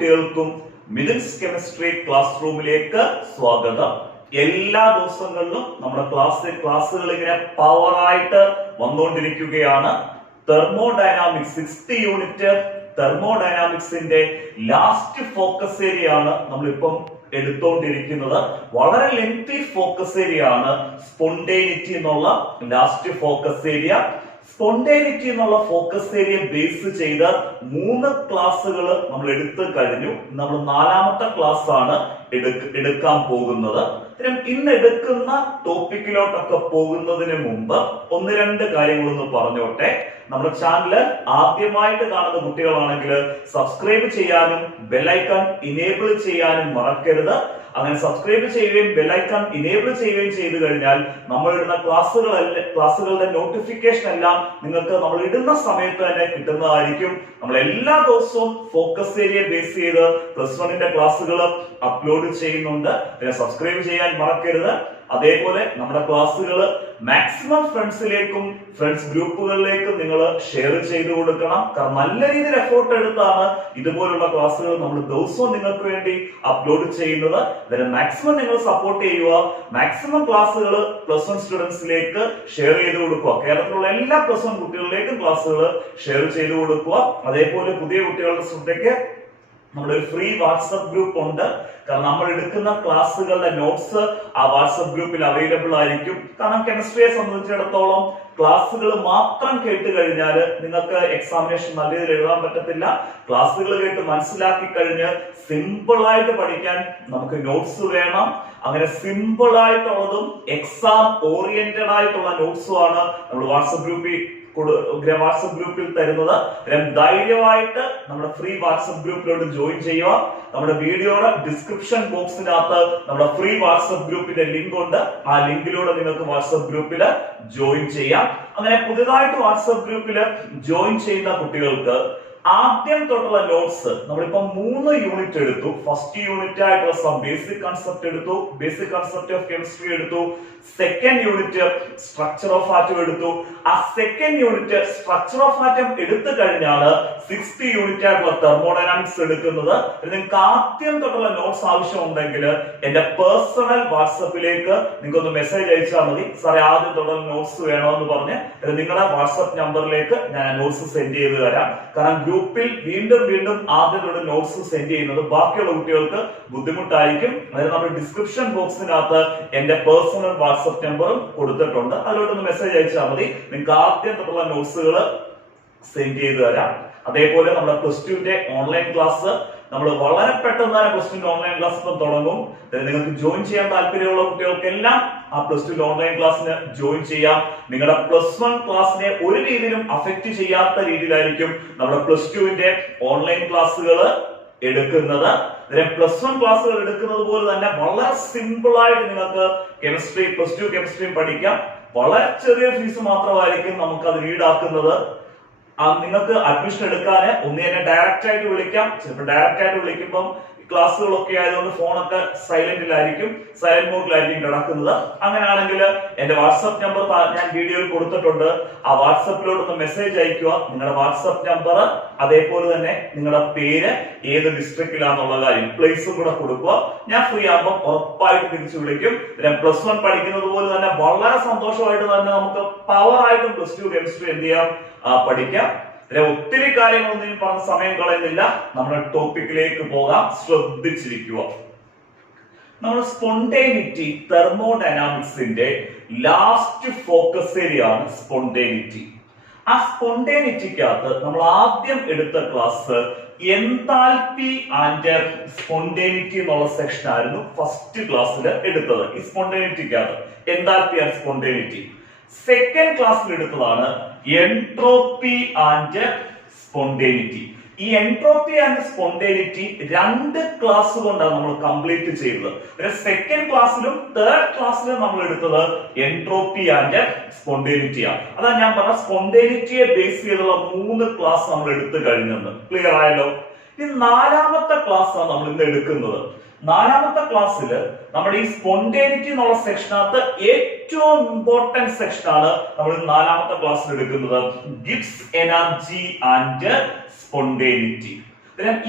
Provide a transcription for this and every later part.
കുട്ടികൾക്കും Mithun's chemistry class റൂമിലേക്ക് സ്വാഗതം. എല്ലാ ദിവസങ്ങളിലും നമ്മുടെ ക്ലാസ്സുകൾ ഇങ്ങനെ പവറായിട്ട് വന്നുകൊണ്ടിരിക്കുകയാണ്. തെർമോഡൈനാമിക്സ് 6th യൂണിറ്റ് തെർമോഡൈനാമിക്സിന്റെ ലാസ്റ്റ് ഫോക്കസ് ഏരിയ ആണ് നമ്മളിപ്പം എടുത്തോണ്ടിരിക്കുന്നത്. വളരെ ലെങ്തി ഫോക്കസ് ഏരിയ ആണ് സ്പോണ്ടേനിറ്റി എന്നുള്ള ലാസ്റ്റ് ഫോക്കസ് ഏരിയ. സ്പോണ്ടേനിറ്റി എന്നുള്ള ഫോക്കസ് ഏരിയ ബേസ് ചെയ്ത് 3 ക്ലാസ്സുകൾ നമ്മൾ എടുത്തു കഴിഞ്ഞു. നമ്മൾ 4ാമത്തെ ക്ലാസ് ആണ് എടുക്കാൻ പോകുന്നത്. ഇന്ന് എടുക്കുന്ന ടോപ്പിക്കിലോട്ടൊക്കെ പോകുന്നതിന് മുമ്പ് 1-2 കാര്യങ്ങളൊന്ന് പറഞ്ഞോട്ടെ. നമ്മുടെ ചാനല് ആദ്യമായിട്ട് കാണുന്ന കുട്ടികളാണെങ്കിൽ സബ്സ്ക്രൈബ് ചെയ്യാനും ബെല്ലൈക്കൺ ഇനേബിൾ ചെയ്യാനും മറക്കരുത്. അങ്ങനെ സബ്സ്ക്രൈബ് ചെയ്യുകയും ബെല്ലൈക്കൺ ഇനേബിൾ ചെയ്യുകയും ചെയ്തു കഴിഞ്ഞാൽ നമ്മൾ ഇടുന്ന ക്ലാസ്സുകളുടെ നോട്ടിഫിക്കേഷൻ എല്ലാം നിങ്ങൾക്ക് നമ്മൾ ഇടുന്ന സമയത്ത് തന്നെ കിട്ടുന്നതായിരിക്കും. നമ്മൾ എല്ലാ ദിവസവും ഫോക്കസ് ഏരിയ ബേസ് ചെയ്ത് +1ന്റെ ക്ലാസ്സുകൾ അപ്ലോഡ് ചെയ്യുന്നുണ്ട്. സബ്സ്ക്രൈബ് ചെയ്യാൻ മറക്കരുത്. അതേപോലെ നമ്മുടെ ക്ലാസ്സുകൾ മാക്സിമം ഫ്രണ്ട്സിലേക്കും ഫ്രണ്ട്സ് ഗ്രൂപ്പുകളിലേക്കും നിങ്ങൾ ഷെയർ ചെയ്തു കൊടുക്കണം. കാരണം നല്ല രീതിയിൽ എഫോർട്ട് എടുത്താണ് ഇതുപോലുള്ള ക്ലാസ്സുകൾ നമ്മൾ ദിവസവും നിങ്ങൾക്ക് വേണ്ടി അപ്ലോഡ് ചെയ്യുന്നത്. മാക്സിമം നിങ്ങൾ സപ്പോർട്ട് ചെയ്യുക. മാക്സിമം ക്ലാസ്സുകൾ +1 സ്റ്റുഡൻസിലേക്ക് ഷെയർ ചെയ്ത് കൊടുക്കുക. കേരളത്തിലുള്ള എല്ലാ +1 കുട്ടികളിലേക്കും ക്ലാസ്സുകൾ ഷെയർ ചെയ്ത് കൊടുക്കുക. അതേപോലെ പുതിയ കുട്ടികളുടെ ശ്രദ്ധയ്ക്ക് നമ്മുടെ ഒരു ഫ്രീ വാട്സ്ആപ്പ് ഗ്രൂപ്പ് ഉണ്ട്. കാരണം നമ്മൾ എടുക്കുന്ന ക്ലാസ്സുകളുടെ നോട്ട്സ് ആ വാട്സ്ആപ്പ് ഗ്രൂപ്പിൽ അവൈലബിൾ ആയിരിക്കും. കാരണം കെമിസ്ട്രിയെ സംബന്ധിച്ചിടത്തോളം ക്ലാസ്സുകൾ മാത്രം കേട്ട് കഴിഞ്ഞാൽ നിങ്ങൾക്ക് എക്സാമിനേഷൻ നല്ല രീതിയിൽ എഴുതാൻ പറ്റത്തില്ല. ക്ലാസ്സുകൾ കേട്ട് മനസ്സിലാക്കി കഴിഞ്ഞ് സിമ്പിൾ ആയിട്ട് പഠിക്കാൻ നമുക്ക് നോട്ട്സ് വേണം. അങ്ങനെ സിമ്പിൾ ആയിട്ടുള്ളതും എക്സാം ഓറിയന്റഡ് ആയിട്ടുള്ള നോട്ട്സും ആണ് നമ്മൾ വാട്സ്ആപ്പ് ഗ്രൂപ്പിൽ തരുന്നത്. ധൈര്യമായിട്ട് നമ്മുടെ ഫ്രീ വാട്സ്ആപ്പ് ഗ്രൂപ്പിലോട്ട് ജോയിൻ ചെയ്യുക. നമ്മുടെ വീഡിയോയുടെ ഡിസ്ക്രിപ്ഷൻ ബോക്സിനകത്ത് നമ്മുടെ ഫ്രീ വാട്സ്ആപ്പ് ഗ്രൂപ്പിന്റെ ലിങ്ക് ഉണ്ട്. ആ ലിങ്കിലൂടെ നിങ്ങൾക്ക് വാട്സ്ആപ്പ് ഗ്രൂപ്പിൽ ജോയിൻ ചെയ്യാം. അങ്ങനെ പുതിയതായിട്ട് വാട്സ്ആപ്പ് ഗ്രൂപ്പിൽ ജോയിൻ ചെയ്യുന്ന കുട്ടികൾക്ക് ആദ്യം തൊട്ടുള്ള നോട്ട്സ് നമ്മളിപ്പോ 3 യൂണിറ്റ് എടുത്തു. ഫസ്റ്റ് യൂണിറ്റ് ആയിട്ടുള്ള സം ബേസിക് കൺസെപ്റ്റ് എടുത്തു, ബേസിക് കൺസെപ്റ്റ് ഓഫ് കെമിസ്ട്രി എടുത്തു. Second unit structure of atom എടുത്തു. ആ second unit structure of atom എടുത്തു കഴിഞ്ഞാണ് 6th യൂണിറ്റ് ആയിട്ടുള്ള തെർമോഡൈനാമിക്സ് എടുക്കുന്നത്. നിങ്ങൾക്ക് ആദ്യം തൊട്ടുള്ള നോട്ട്സ് ആവശ്യമുണ്ടെങ്കിൽ എന്റെ പേഴ്സണൽ വാട്സപ്പിലേക്ക് നിങ്ങൾക്കൊന്ന് മെസ്സേജ് അയച്ചാൽ മതി. സാറേ ആദ്യം തൊട്ടുള്ള നോട്ട്സ് വേണമെന്ന് പറഞ്ഞ് നിങ്ങളുടെ വാട്സ്ആപ്പ് നമ്പറിലേക്ക് ഞാൻ നോട്ട്സ് സെൻഡ് ചെയ്ത് തരാം. കാരണം ഗ്രൂപ്പിൽ വീണ്ടും ആദ്യത്തോടെ നോട്ട്സ് സെൻഡ് ചെയ്യുന്നത് ബാക്കിയുള്ള കുട്ടികൾക്ക് ബുദ്ധിമുട്ടായിരിക്കും. അതായത് നമ്മൾ ഡിസ്ക്രിപ്ഷൻ ബോക്സിനകത്ത് എന്റെ പേഴ്സണൽ വാട്സ്ആപ്പ് നമ്പറും കൊടുത്തിട്ടുണ്ട്. അതിലോട്ടൊന്ന് മെസ്സേജ് അയച്ചാൽ മതി. നിങ്ങൾക്ക് ആദ്യം തൊട്ടുള്ള നോട്ട്സുകൾ സെൻഡ് ചെയ്ത് തരാം. അതേപോലെ നമ്മുടെ +2ന്റെ ഓൺലൈൻ ക്ലാസ് നമ്മൾ വളരെ പെട്ടെന്ന് തന്നെ +2ന്റെ ഓൺലൈൻ ക്ലാസ് ഇപ്പം തുടങ്ങും. നിങ്ങൾക്ക് ജോയിൻ ചെയ്യാൻ താല്പര്യമുള്ള കുട്ടികൾക്കെല്ലാം ആ +2ന്റെ ഓൺലൈൻ ക്ലാസ്സിന് ജോയിൻ ചെയ്യാം. നിങ്ങളുടെ +1 ക്ലാസ്സിനെ ഒരു രീതിയിലും അഫക്ട് ചെയ്യാത്ത രീതിയിലായിരിക്കും നമ്മുടെ +2ന്റെ ഓൺലൈൻ ക്ലാസ്സുകൾ എടുക്കുന്നത്. +1 ക്ലാസ്സുകൾ എടുക്കുന്നത് പോലെ തന്നെ വളരെ സിമ്പിൾ ആയിട്ട് നിങ്ങൾക്ക് കെമിസ്ട്രി +2 കെമിസ്ട്രി പഠിക്കാം. വളരെ ചെറിയ ഫീസ് മാത്രമായിരിക്കും നമുക്ക് അത് ഈടാക്കുന്നത്. നിങ്ങൾക്ക് അഡ്മിഷൻ എടുക്കാൻ ഒന്ന് തന്നെ ഡയറക്റ്റ് ആയിട്ട് വിളിക്കാം. ചിലപ്പോൾ ഡയറക്റ്റ് ആയിട്ട് വിളിക്കുമ്പോൾ ക്ലാസ്സുകളൊക്കെ ആയതുകൊണ്ട് ഫോണൊക്കെ സൈലന്റ് മോഡിലായിരിക്കും കിടക്കുന്നത്. അങ്ങനെയാണെങ്കിൽ എന്റെ വാട്സ്ആപ്പ് നമ്പർ ഞാൻ വീഡിയോയിൽ കൊടുത്തിട്ടുണ്ട്. ആ വാട്സ്ആപ്പിലോട്ടൊന്ന് മെസ്സേജ് അയക്കുക. നിങ്ങളുടെ വാട്സ്ആപ്പ് നമ്പർ, അതേപോലെ തന്നെ നിങ്ങളുടെ പേര്, ഏത് ഡിസ്ട്രിക്റ്റിലാണെന്നുള്ള കാര്യം, പ്ലേസും കൂടെ കൊടുക്കുക. ഞാൻ ഫ്രീ ആകുമ്പോൾ ഉറപ്പായിട്ട് തിരിച്ചു വിളിക്കും. +1 പഠിക്കുന്നത് പോലെ തന്നെ വളരെ സന്തോഷമായിട്ട് തന്നെ നമുക്ക് പവറായിട്ടും +2 കെമിസ്ട്രി എന്ത് ചെയ്യാം, പഠിക്കാം. ഒത്തിരി കാര്യങ്ങളൊന്നും പറഞ്ഞ സമയം കളയുന്നില്ല. നമ്മുടെ ടോപ്പിക്കിലേക്ക് പോകാം. ശ്രദ്ധിച്ചിരിക്കുക. നമ്മുടെ സ്പോണ്ടേനിറ്റി തെർമോഡൈനാമിക്സിന്റെ ലാസ്റ്റ് ഫോക്കസ് ഏരിയ ആണ് സ്പോണ്ടേനിറ്റി. ആ സ്പോണ്ടേനിറ്റിക്കകത്ത് നമ്മൾ ആദ്യം എടുത്ത ക്ലാസ് എൻതാൽപ്പി ആൻഡ് സ്പോണ്ടേനിറ്റി എന്നുള്ള സെക്ഷൻ ആയിരുന്നു ഫസ്റ്റ് ക്ലാസ്സിൽ എടുത്തത്. ഈ സ്പോണ്ടേനിറ്റിക്കകത്ത് എൻതാൽപ്പി ആൻഡ് സ്പോണ്ടേനിറ്റി. സെക്കൻഡ് ക്ലാസ്സിൽ എടുത്തതാണ് എൻട്രോപ്പി ആൻഡ് സ്പോണ്ടേനിറ്റി. ഈ എൻട്രോപ്പി ആൻഡ് സ്പോണ്ടേനിറ്റി 2 ക്ലാസ് കൊണ്ടാണ് നമ്മൾ കംപ്ലീറ്റ് ചെയ്തത്. സെക്കൻഡ് ക്ലാസ്സിലും തേർഡ് ക്ലാസ്സിലും നമ്മൾ എടുത്തത് എൻട്രോപ്പി ആൻഡ് സ്പോണ്ടേനിറ്റിയാണ്. അതാ ഞാൻ പറഞ്ഞ സ്പോണ്ടേനിറ്റിയെ ബേസ് ചെയ്തുള്ള 3 ക്ലാസ് നമ്മൾ എടുത്തു കഴിഞ്ഞെന്ന്. ക്ലിയർ ആയല്ലോ? ഇനി 4ാമത്തെ ക്ലാസ് ആണ് നമ്മൾ ഇന്ന് എടുക്കുന്നത്. 4ാമത്തെ ക്ലാസ്സിൽ നമ്മുടെ ഈ സ്പോണ്ടേനിറ്റി എന്നുള്ള സെക്ഷനകത്ത് ഏറ്റവും ഇമ്പോർട്ടന്റ് സെക്ഷൻ ആണ് നമ്മൾ 4ാമത്തെ ക്ലാസ്സിൽ എടുക്കുന്നത്. Gibbs energy and spontaneity.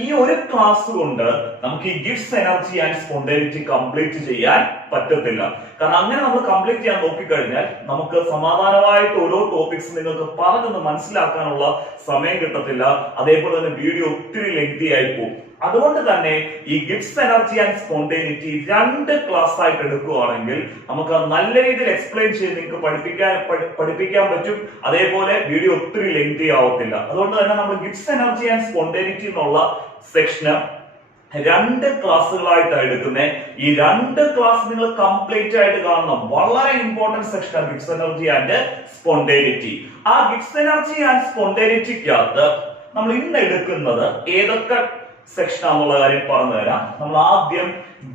ഈ ഒരു ക്ലാസ് കൊണ്ട് നമുക്ക് ഈ Gibbs energy and spontaneity complete ചെയ്യാൻ പറ്റത്തില്ല. കാരണം അങ്ങനെ നമ്മൾ കംപ്ലീറ്റ് ചെയ്യാൻ നോക്കിക്കഴിഞ്ഞാൽ നമുക്ക് സമാധാനമായിട്ട് ഓരോ ടോപ്പിക്സ് നിങ്ങൾക്ക് പറഞ്ഞൊന്ന് മനസ്സിലാക്കാനുള്ള സമയം കിട്ടത്തില്ല. അതേപോലെ തന്നെ വീഡിയോ ഒത്തിരി ലെങ്തി ആയി പോകും. അതുകൊണ്ട് തന്നെ ഈ Gibbs energy and spontaneity 2 class ആയിട്ട് എടുക്കുകയാണെങ്കിൽ നമുക്ക് നല്ല രീതിയിൽ എക്സ്പ്ലെയിൻ ചെയ്ത് നിങ്ങൾക്ക് പഠിപ്പിക്കാൻ പറ്റും. അതേപോലെ വീഡിയോ ഒത്തിരി ലെങ്തി ആവത്തില്ല. അതുകൊണ്ട് തന്നെ നമ്മൾ ഗിബ്സ് എനർജി ആൻഡ് സ്പോണ്ടേനിറ്റി എന്നുള്ള സെക്ഷന് 2 ക്ലാസ്സുകളായിട്ടാണ് എടുക്കുന്നത്. ഈ 2 ക്ലാസ് നിങ്ങൾ കംപ്ലീറ്റ് ആയിട്ട് കാണണം. വളരെ ഇമ്പോർട്ടന്റ് സെക്ഷനാണ് ഗിബ്സ് എനർജി ആൻഡ് സ്പോണ്ടേനിറ്റി. ആ ഗിബ്സ് എനർജി ആൻഡ് സ്പോണ്ടേനിറ്റിക്കകത്ത് നമ്മൾ ഇന്ന് എടുക്കുന്നത് ഏതൊക്കെ സെക്ഷൻ ആണെന്നുള്ള കാര്യം പറഞ്ഞു തരാം. നമ്മൾ ആദ്യം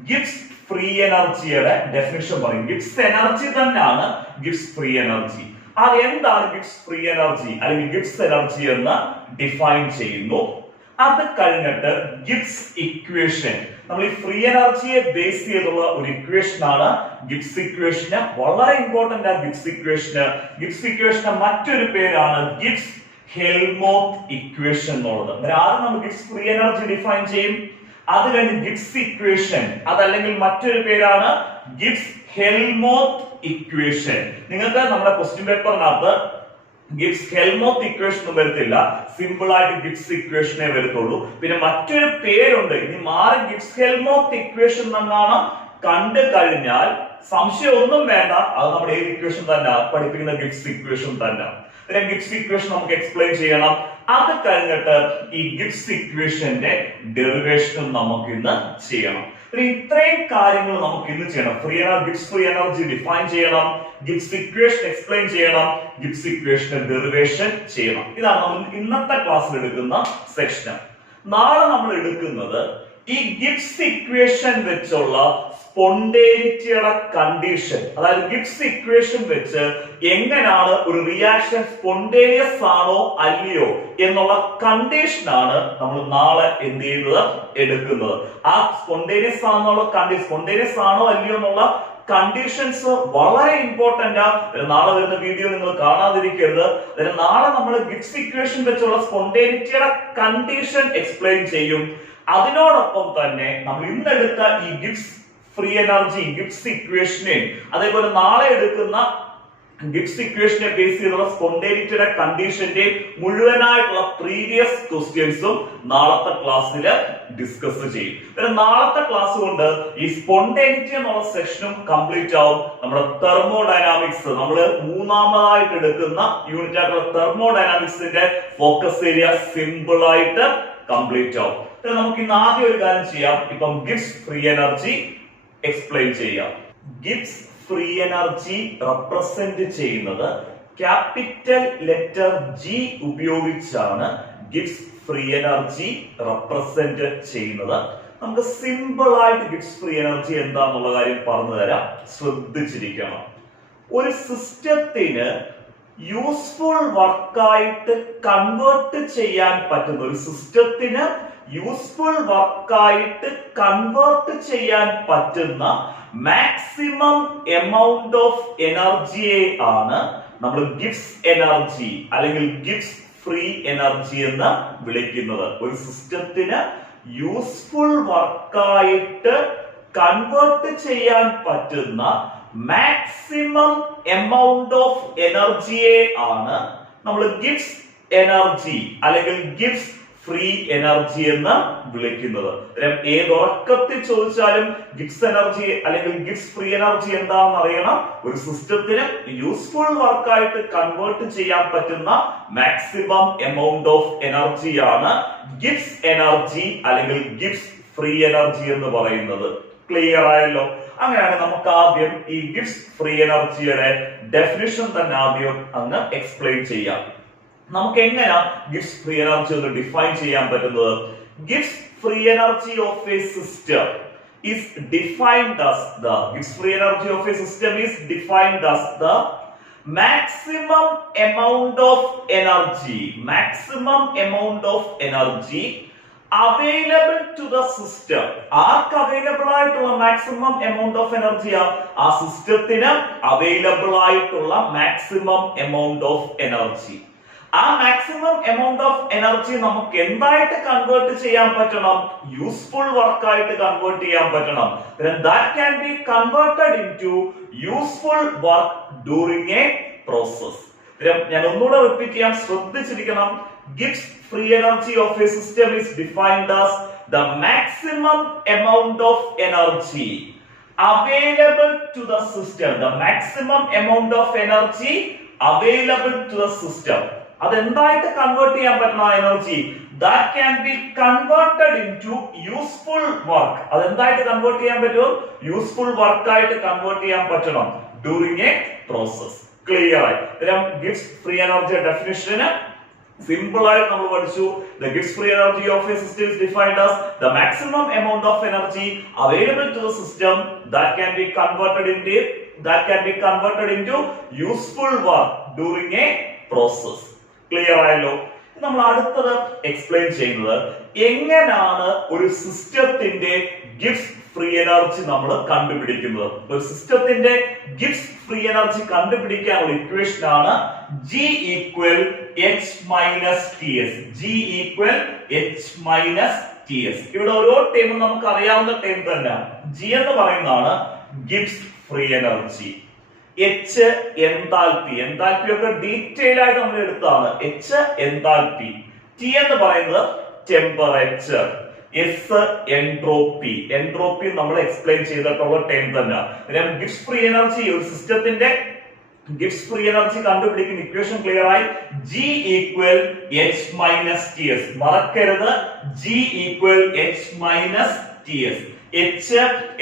ഗിബ്സ് ഫ്രീ എനർജിയുടെ ഡെഫിനിഷൻ പറയും. ഗിബ്സ് എനർജി തന്നെയാണ് ഗിബ്സ് ഫ്രീ എനർജി. അത് എന്താണ് ഗിബ്സ് ഫ്രീ എനർജി അല്ലെങ്കിൽ ഗിബ്സ് എനർജി എന്ന് ഡിഫൈൻ ചെയ്യുന്നു. അത് കഴിഞ്ഞിട്ട് ഗിബ്സ് ഇക്വേഷൻ, നമ്മൾ ഈ ഫ്രീ എനർജിയെ ബേസ് ചെയ്തുള്ള ഒരു ഇക്വേഷൻ ആണ് ഗിബ്സ് ഇക്വേഷന്. വളരെ ഇമ്പോർട്ടന്റ് ആണ് ഗിബ്സ് ഇക്വേഷന്. ഗിബ്സ് ഇക്വേഷന് മറ്റൊരു പേരാണ് ഗിബ്സ് ഹെൽമോത്ത് ഇക്വേഷൻ എന്നുള്ളത്. ആദ്യം നമ്മൾ ഗിബ്സ് ഫ്രീ എനർജി ഡിഫൈൻ ചെയ്യും. അത് കഴിഞ്ഞ് ഗിബ്സ് ഇക്വേഷൻ, അതല്ലെങ്കിൽ മറ്റൊരു പേരാണ് ഗിബ്സ് ഹെൽമോത്ത് ഇക്വേഷൻ. നിങ്ങൾക്ക് നമ്മുടെ ക്വസ്റ്റ്യൻ പേപ്പറിനകത്ത് ഗിബ്സ് ഹെൽമോത്ത് ഇക്വേഷൻ ഒന്നും വരത്തില്ല, സിമ്പിൾ ആയിട്ട് ഗിബ്സ് ഇക്വേഷനെ വരത്തുള്ളൂ. പിന്നെ മറ്റൊരു പേരുണ്ട്, ഇനി മാറി ഗിബ്സ് ഹെൽമോത്ത് ഇക്വേഷൻ എന്നാണ് കണ്ടു കഴിഞ്ഞാൽ സംശയം ഒന്നും വേണ്ട, അത് നമ്മുടെ ഏത് ഇക്വേഷൻ തന്നെ പഠിപ്പിക്കുന്ന ഗിബ്സ് ഇക്വേഷൻ തന്നെ. ഗിബ്സ് ഇക്വേഷൻ നമുക്ക് എക്സ്പ്ലെയിൻ ചെയ്യണം. അത് കഴിഞ്ഞിട്ട് ഈ ഗിബ്സ് ഇക്വേഷന്റെ ഡെറിവേഷനും നമുക്ക് ഇന്ന് ചെയ്യണം. ഇത്രയും കാര്യങ്ങൾ നമുക്ക് ഇന്ന് ചെയ്യണം. ഗിബ്സ് ഫ്രീ എനർജി ഡിഫൈൻ ചെയ്യണം, ഗിബ്സ് ഇക്വേഷൻ എക്സ്പ്ലെയിൻ ചെയ്യണം, ഗിബ്സ് ഇക്വേഷന്റെ ഡെറിവേഷൻ ചെയ്യണം. ഇതാണ് നമ്മൾ ഇന്നത്തെ ക്ലാസ്സിൽ എടുക്കുന്ന സെക്ഷൻ. നാളെ നമ്മൾ എടുക്കുന്നത് ഈ ഗിബ്സ് ഇക്വേഷൻ വെച്ചുള്ള സ്പോണ്ടേനിറ്റിയുടെ കണ്ടീഷൻ, അതായത് ഗിബ്സ് ഇക്വേഷൻ വെച്ച് എങ്ങനെയാണ് ഒരു റിയാക്ഷൻ സ്പോണ്ടേനിയസ് ആണോ അല്ലയോ എന്നുള്ള കണ്ടീഷനാണ് നമ്മൾ നാളെ എന്ത് ചെയ്യുന്നത് എടുക്കുന്നത്. ആ സ്പോണ്ടേനിയസ് ആണെന്നുള്ള സ്പോണ്ടേനിയസ് ആണോ അല്ലയോ എന്നുള്ള കണ്ടീഷൻസ് വളരെ ഇമ്പോർട്ടന്റ് ആണ്. നാളെ വരുന്ന വീഡിയോ നിങ്ങൾ കാണാതിരിക്കരുത്. നാളെ നമ്മൾ ഗിബ്സ് ഇക്വേഷൻ വെച്ചുള്ള സ്പോണ്ടേനിറ്റിയുടെ കണ്ടീഷൻ എക്സ്പ്ലെയിൻ ചെയ്യും. അതിനോടൊപ്പം തന്നെ നമ്മൾ ഇന്നെടുത്ത ഈ ഗിബ്സ് ഫ്രീ എനർജി, ഗിബ്സ് ഇക്വേഷനെ, അതേപോലെ നാളെ എടുക്കുന്ന ഗിബ്സ് ഇക്വേഷനെ ബേസ് ചെയ്തുള്ള സ്പോണ്ടേനിറ്റിയുടെ കണ്ടീഷന്റെ മുഴുവനായിട്ടുള്ള പ്രീവിയസ് ക്വസ്റ്റ്യൻസും നാളത്തെ ക്ലാസ്സിൽ ഡിസ്കസ് ചെയ്യും. നാളത്തെ ക്ലാസ് കൊണ്ട് ഈ സ്പോണ്ടേനിറ്റി എന്നുള്ള സെക്ഷനും കംപ്ലീറ്റ് ആവും. നമ്മുടെ തെർമോഡൈനാമിക്സ്, നമ്മൾ മൂന്നാമതായിട്ട് എടുക്കുന്ന യൂണിറ്റ് ആയിട്ടുള്ള തെർമോഡൈനാമിക്സിന്റെ ഫോക്കസ് ഏരിയ സിമ്പിൾ ആയിട്ട് കംപ്ലീറ്റ് ആവും. നമുക്ക് ഇന്ന് ആദ്യം ഒരു കാര്യം ചെയ്യാം. ഇപ്പം ഗിബ്സ് ഫ്രീ എനർജി എക്സ്പ്ലെയിൻ ചെയ്യാം. ഗിബ്സ് ഫ്രീ എനർജി റെപ്രസെന്റ് ചെയ്യുന്നത് ക്യാപിറ്റൽ ലെറ്റർ ജി ഉപയോഗിച്ചാണ് ഗിബ്സ് ഫ്രീ എനർജി റെപ്രസെന്റ് ചെയ്യുന്നത്. നമുക്ക് സിമ്പിൾ ആയിട്ട് ഗിബ്സ് ഫ്രീ എനർജി എന്താന്നുള്ള കാര്യം പറഞ്ഞു തരാം, ശ്രദ്ധിച്ചിരിക്കണം. ഒരു സിസ്റ്റത്തിന് യൂസ്ഫുൾ വർക്കായിട്ട് കൺവേർട്ട് ചെയ്യാൻ പറ്റുന്ന, ഒരു സിസ്റ്റത്തിന് യൂസ്ഫുൾ വർക്കായിട്ട് കൺവേർട്ട് ചെയ്യാൻ പറ്റുന്ന മാക്സിമം എമൗണ്ട് ഓഫ് എനർജിയെ ആണ് നമ്മൾ ഗിബ്സ് എനർജി അല്ലെങ്കിൽ ഗിബ്സ് ഫ്രീ എനർജി എന്ന് വിളിക്കുന്നത്. ഒരു സിസ്റ്റത്തിന് യൂസ്ഫുൾ വർക്കായിട്ട് കൺവേർട്ട് ചെയ്യാൻ പറ്റുന്ന മാക്സിമം എമൗണ്ട് ഓഫ് എനർജിയെ ആണ് നമ്മൾ ഗിബ്സ് എനർജി അല്ലെങ്കിൽ ഗിബ്സ് ഫ്രീ എനർജി എന്ന് വിളിക്കുന്നത്. ഏതൊറക്കത്തിൽ ചോദിച്ചാലും ഗിബ്സ് എനർജി അല്ലെങ്കിൽ ഗിബ്സ് ഫ്രീ എനർജി എന്താണെന്ന് അറിയണം. ഒരു സിസ്റ്റത്തിന് യൂസ്ഫുൾ വർക്കായിട്ട് കൺവേർട്ട് ചെയ്യാൻ പറ്റുന്ന മാക്സിമം എമൗണ്ട് ഓഫ് എനർജിയാണ് ഗിബ്സ് എനർജി അല്ലെങ്കിൽ ഗിബ്സ് ഫ്രീ എനർജി എന്ന് പറയുന്നത്. ക്ലിയർ ആയല്ലോ? അങ്ങനെയാണ് നമുക്ക് ആദ്യം ഈ ഗിബ്സ് ഫ്രീ എനർജിയുടെ ഡെഫിനിഷൻ തന്നെ ആദ്യം അങ്ങ് എക്സ്പ്ലെയിൻ ചെയ്യാം. നമുക്ക് എങ്ങനെ ഗിബ്സ് ഫ്രീ എനർജി ഒന്ന് ഡിഫൈൻ ചെയ്യാൻ പറ്റുന്നത്? Gibbs free energy of a system is defined as the Gibbs free energy of a system is defined as the maximum amount of energy available to the system. Arc available ആയിട്ടുള്ള maximum amount of energy? ആ സിസ്റ്റത്തിന് available ആയിട്ടുള്ള maximum amount of energy. ആ maximum amount of energy നമുക്ക് എന്തായിട്ട് convert ചെയ്യാൻ പറ്റണം? Useful work ആയിട്ട് കൺവേർട്ട് ചെയ്യാൻ പറ്റണം. That can be converted into useful work during a process. ഞാൻ ഒന്നുകൂടെ റിപ്പീറ്റ് ചെയ്യാം, ശ്രദ്ധിച്ചിരിക്കണം. Gibbs free energy of a system is defined as the maximum amount of energy available to the system. The maximum amount of energy available to the system. അതെന്തായിട്ട് convert ചെയ്യാൻ പറ്റുന്ന energy? that can be converted into useful work. അതെന്തായിട്ട് convert ചെയ്യാൻ പറ്റും? Useful work ആയിട്ട് convert ചെയ്യാൻ പറ്റണം during a process. Clear ആയി? Gibbs free energy definition simple ആയിട്ട് നമ്മൾ പഠിച്ചു. The Gibbs free energy of a system is defined as the maximum amount of energy available to the system that can be converted into useful work during a process. Clear ആയല്ലോ? നമ്മൾ അടുത്തത് explain ചെയ്യുന്നത് എങ്ങനെയാണ് ഒരു സിസ്റ്റത്തിന്റെ Gibbs free energy നമ്മൾ കണ്ടുപിടിക്കുന്നത്. ഒരു സിസ്റ്റത്തിന്റെ ഗിബ്സ് ഫ്രീ എനർജി കണ്ടുപിടിക്കാനുള്ള ഇക്വേഷൻ ആണ് G equal H minus Ts. G equal H minus Ts. ഇവിടെ ഓരോ ടേമും നമുക്ക് അറിയാവുന്ന ടേം തന്നെ. G എന്ന് പറയുന്നതാണ് Gibbs free energy. H enthalpy. Enthalpy ഒക്കെ ഡീറ്റെയിൽ ആയിട്ട് നമ്മൾ എടുത്താണ്. H enthalpy. T എന്ന് പറയുന്നത് ടെമ്പറേച്ചർ. S entropy. എൻട്രോപ്പി നമ്മൾ എക്സ്പ്ലെയിൻ ചെയ്തിട്ടുള്ള ടേം തന്നെ. ഗിബ്സ് ഫ്രീ എനർജി, ഒരു സിസ്റ്റത്തിന്റെ ഗിബ്സ് ഫ്രീ എനർജി കണ്ടുപിടിക്കുന്ന ഇക്വേഷൻ ക്ലിയർ ആയി. G equal H minus Ts. മറക്കരുത്, G equal H minus Ts. H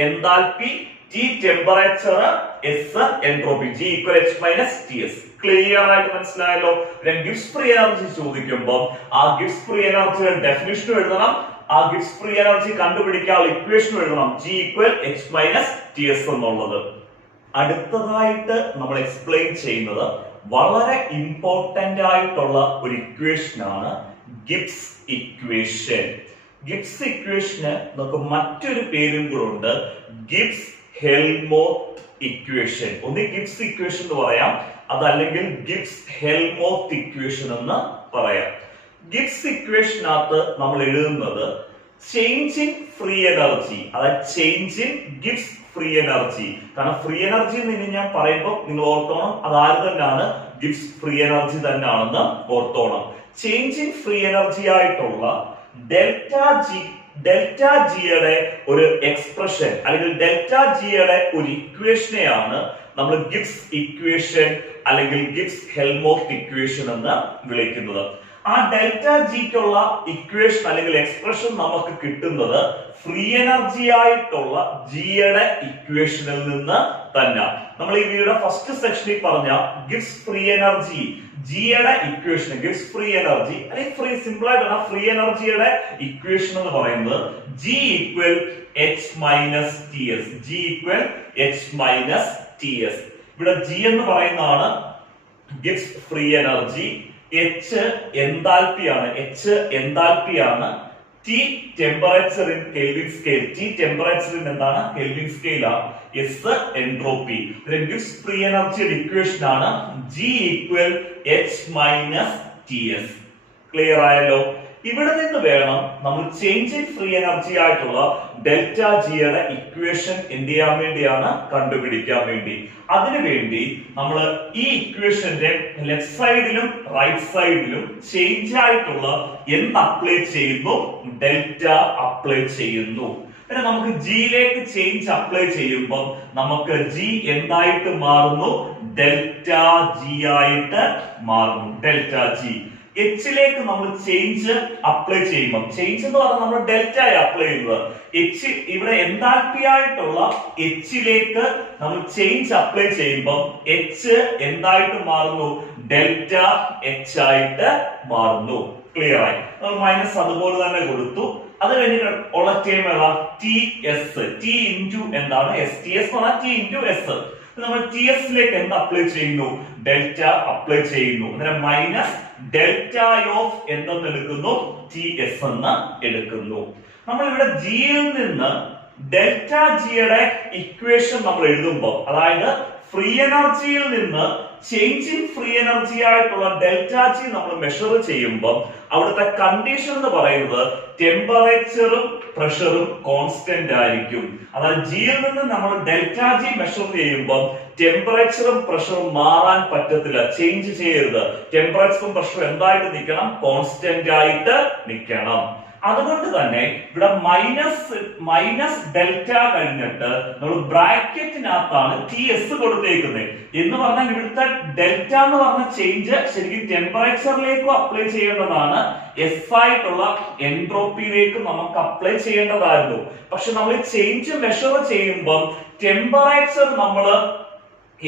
enthalpy, T temperature, S entropy. G equal H minus Ts. Clear ആയിട്ട് മനസ്സിലായല്ലോ? Gibbs free energy ചോദിക്കുമ്പോൾ ആ Gibbs free എനർജിയുടെ definition എഴുതണം. ആ ഗിബ്സ് ഫ്രീ എനർജി കണ്ടുപിടിക്കാനുള്ള equation എഴുതണം. G equal H minus Ts എന്നുള്ളത്. അടുത്തതായിട്ട് നമ്മൾ എക്സ്പ്ലെയിൻ ചെയ്യുന്നത് വളരെ ഇമ്പോർട്ടന്റ് ആയിട്ടുള്ള ഒരു ഇക്വേഷൻ ആണ് ഗിബ്സ് ഇക്വേഷൻ. ഗിബ്സ് ഇക്വേഷന് നമുക്ക് മറ്റൊരു പേരും കൂടെ ഉണ്ട്, ഗിബ്സ് ഹെൽമോത്ത് ഇക്വേഷൻ. ഒന്ന് ഗിബ്സ് ഇക്വേഷൻ എന്ന് പറയാം, അതല്ലെങ്കിൽ ഗിബ്സ് ഹെൽമോത്ത് ഇക്വേഷൻ എന്ന് പറയാം. ഗിബ്സ് ഇക്വേഷനകത്ത് നമ്മൾ എഴുതുന്നത് ചേഞ്ച് ഇൻ ഫ്രീ എനർജി, അതായത് change in Gibbs free energy. കാരണം ഫ്രീ എനർജി എന്ന് ഞാൻ പറയുമ്പോൾ നിങ്ങൾ ഓർത്തോണം അത് ആര് തന്നെയാണ്? ഗിബ്സ് ഫ്രീ എനർജി തന്നെയാണെന്ന് ഓർത്തോണം. ചേഞ്ച് ഇൻ ഫ്രീ എനർജി ആയിട്ടുള്ള ഡെൽറ്റ ജിയുടെ ഒരു എക്സ്പ്രഷൻ അല്ലെങ്കിൽ ഡെൽറ്റ ജിയുടെ ഒരു ഇക്വേഷനെയാണ് നമ്മൾ ഗിബ്സ് ഇക്വേഷൻ അല്ലെങ്കിൽ ഗിബ്സ് ഹെൽമോത്ത് ഇക്വേഷൻ എന്ന് വിളിക്കുന്നത്. ആ ഡെൽറ്റ ജിക്കുള്ള ഇക്വേഷൻ അല്ലെങ്കിൽ എക്സ്പ്രഷൻ നമുക്ക് കിട്ടുന്നത് ഫ്രീ എനർജി ആയിട്ടുള്ള ജിയുടെ ഇക്വേഷനിൽ നിന്ന് തന്നെ. നമ്മൾ ഈ വീഡിയോയുടെ ഫസ്റ്റ് സെക്ഷനിൽ പറഞ്ഞ ഗിബ്സ് ഫ്രീ എനർജി ജിയുടെ ഇക്വേഷൻ, ഗിബ്സ് ഫ്രീ എനർജി അല്ലെങ്കിൽ ഫ്രീ സിമ്പിൾ ആയിട്ട് ഫ്രീ എനർജിയുടെ ഇക്വേഷൻ എന്ന് പറയുന്നത് G equal H minus Ts. G equal H minus Ts. ഇവിടെ G എന്ന് പറയുന്നതാണ് Gibbs free energy. H എൻതാൽപ്പിയാണ്. H എൻതാൽപ്പിയാണ്. T temperature in Kelvin scale. T temperature in എന്താണ്? Kelvin scale ആണ്. S entropy. ഗിബ്സ് ഫ്രീ എനർജിയുടെ equation ആണ് G equal H minus Ts. Clear ആയല്ലോ? ഇവിടെ നിന്ന് വേണം നമ്മൾ ചേഞ്ച് ഇൻ ഫ്രീ എനർജി ആയിട്ടുള്ള ഡെൽറ്റ ജിയുടെ ഇക്വേഷൻ എന്ത് ചെയ്യാൻ വേണ്ടിയാണ്? കണ്ടുപിടിക്കാൻ വേണ്ടി. അതിനുവേണ്ടി നമ്മൾ ഈ ഇക്വേഷന്റെ ലെഫ്റ്റ് സൈഡിലും റൈറ്റ് സൈഡിലും ചേഞ്ച് ആയിട്ടുള്ള എന്ത് അപ്ലൈ ചെയ്യുന്നു? ഡെൽറ്റ അപ്ലൈ ചെയ്യുന്നു. പിന്നെ നമുക്ക് ജിയിലേക്ക് ചേഞ്ച് അപ്ലൈ ചെയ്യുമ്പോൾ നമുക്ക് ജി എന്തായിട്ട് മാറുന്നു? ഡെൽറ്റ ജി ആയിട്ട് മാറുന്നു. Delta G. എച്ചിലേക്ക് നമ്മൾ ചേഞ്ച് അപ്ലൈ ചെയ്യുമ്പോൾ, ചേഞ്ച് എന്ന് പറഞ്ഞാൽ നമ്മൾ ഡെൽറ്റ അപ്ലൈ ചെയ്യുന്നത്. എച്ച് ഇവിടെ എൻതാൽപ്പി ആയിട്ടുള്ള എച്ചിലേക്ക് നമ്മൾ ചേഞ്ച് അപ്ലൈ ചെയ്യുമ്പോൾ എച്ച് എന്തായിട്ട് മാറുന്നു? ഡെൽറ്റ എച്ച് ആയിട്ട് മാറുന്നു. ക്ലിയർ ആയി? നമ്മൾ മൈനസ് അതുപോലെ തന്നെ കൊടുത്തു. അത് കഴിഞ്ഞിട്ട് ഉള്ള ടേം ഏതാ? T S. ടി ഇൻറ്റു എന്താണ്? എസ്. ടി എസ് എന്ന് പറഞ്ഞാൽ ടി ഇൻറ്റു എസ്. നമ്മൾ ടി എസിലേക്ക് എന്ത് അപ്ലൈ ചെയ്യുന്നു? ഡെൽറ്റ അപ്ലൈ ചെയ്യുന്നു. അന്നേരം മൈനസ് ഡെൽറ്റ ഓഫ് എന്തെന്ന് എടുക്കുന്നു? ടി എസ് എന്ന് എടുക്കുന്നു. നമ്മൾ ഇവിടെ ജിയിൽ നിന്ന് ഡെൽറ്റ ജിയുടെ ഇക്വേഷൻ നമ്മൾ എഴുതുമ്പോൾ, അതായത് ഫ്രീ എനർജിയിൽ നിന്ന് ചേഞ്ച് ഇൻ ഫ്രീ എനർജി ആയിട്ടുള്ള ഡെൽറ്റ ജി നമ്മൾ മെഷർ ചെയ്യുമ്പോൾ അവിടുത്തെ കണ്ടീഷൻ എന്ന് പറയുന്നത് ടെമ്പറേച്ചറും പ്രഷറും കോൺസ്റ്റന്റ് ആയിരിക്കും. അതായത് ജിയിൽ നിന്ന് നമ്മൾ ഡെൽറ്റ ജി മെഷർ ചെയ്യുമ്പോൾ ടെമ്പറേച്ചറും പ്രഷറും മാറാൻ പറ്റത്തില്ല, ചേഞ്ച് ചെയ്യരുത്. ടെമ്പറേച്ചറും പ്രഷറും എന്തായിട്ട് നിൽക്കണം? കോൺസ്റ്റന്റ് ആയിട്ട് നിൽക്കണം. അതുകൊണ്ട് തന്നെ ഇവിടെ മൈനസ് ഡെൽറ്റ കഴിഞ്ഞിട്ട് നമ്മൾ ബ്രാക്കറ്റിനകത്താണ് ടി എസ് കൊടുത്തേക്കുന്നത്. എന്ന് പറഞ്ഞാൽ ഇവിടുത്തെ ഡെൽറ്റ എന്ന് പറഞ്ഞ ചേഞ്ച് ശരിക്കും ടെമ്പറേച്ചറിലേക്കും അപ്ലൈ ചെയ്യേണ്ടതാണ്, എസ് ആയിട്ടുള്ള എൻട്രോപ്പിയിലേക്ക് നമുക്ക് അപ്ലൈ ചെയ്യേണ്ടതായിരുന്നു. പക്ഷെ നമ്മൾ ചേഞ്ച് മെഷർ ചെയ്യുമ്പോൾ ടെമ്പറേച്ചർ നമ്മൾ